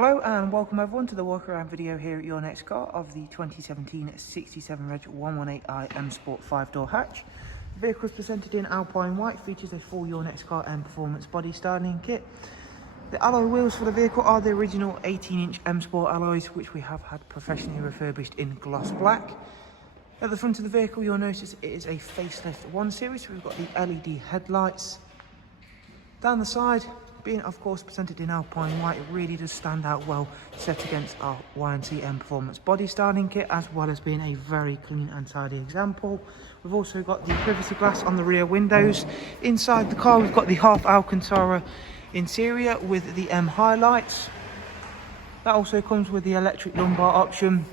Hello and welcome everyone to the walk around video here at your next car of the 2017 67 Reg 118i M Sport 5-door hatch. The vehicle is presented in Alpine White, features a full Your Next Car M Performance body styling kit. The alloy wheels for the vehicle are the original 18-inch M Sport alloys, which we have had professionally refurbished in gloss black. At the front of the vehicle you'll notice it is a Facelift 1 Series, so we've got the LED headlights. Down the side, being of course presented in Alpine White, it really does stand out well set against our YNC Mperformance body styling kit, as well as being a very clean and tidy example. We've also got the privacy glass on the rear windows. Inside the car we've got the half Alcantara interior with the M highlights. That also comes with the electric lumbar option,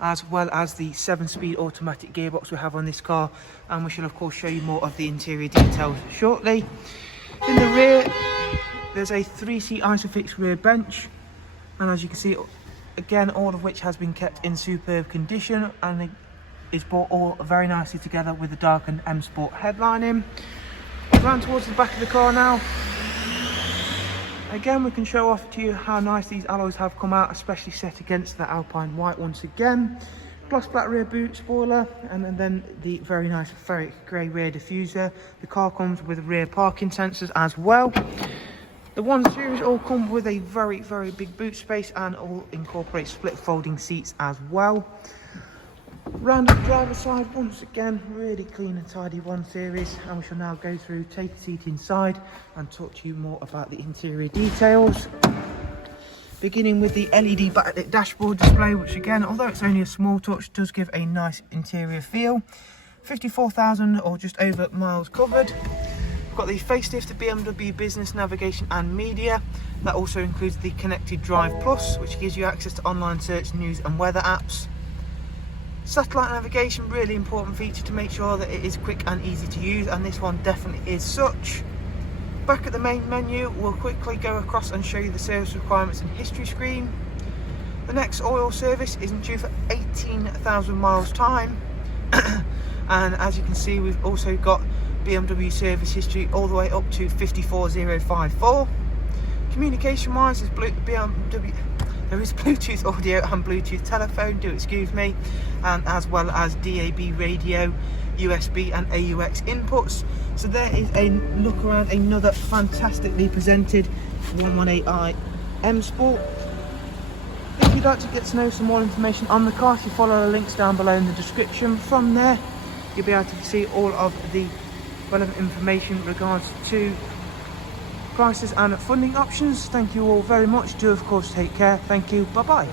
as well as the 7-speed automatic gearbox we have on this car, and we shall of course show you more of the interior details shortly. In the rear there's a 3-seat Isofix rear bench, and as you can see, again, all of which has been kept in superb condition and is brought all very nicely together with the darkened M Sport headlining. Round towards the back of the car now. Again, we can show off to you how nice these alloys have come out, especially set against the Alpine White once again. Gloss black rear boot spoiler, and then the very nice ferric grey rear diffuser. The car comes with rear parking sensors as well. The 1 Series all come with a very big boot space and all incorporate split folding seats as well. Round the driver's side, once again, really clean and tidy 1 Series, and we shall now go through, take a seat inside and talk to you more about the interior details. Beginning with the LED backlit dashboard display, which again, although it's only a small touch, does give a nice interior feel. 54,000 or just over miles covered. We've got the Facelift, the BMW Business Navigation and Media. That also includes the Connected Drive Plus, which gives you access to online search, news and weather apps. Satellite navigation, really important feature to make sure that it is quick and easy to use, and this one definitely is such. Back at the main menu, we'll quickly go across and show you the service requirements and history screen. The next oil service isn't due for 18,000 miles time. And as you can see, we've also got BMW service history all the way up to 54054. Communication wise, there is Bluetooth audio and Bluetooth telephone, do excuse me, and as well as DAB radio, USB and AUX inputs. So there is a look around another fantastically presented 118i M Sport. If you'd like to get to know some more information on the car, you follow the links down below in the description. From there you'll be able to see all of the relevant information in regards to prices and funding options. Thank you all very much. Do of course take care. Thank you. Bye bye.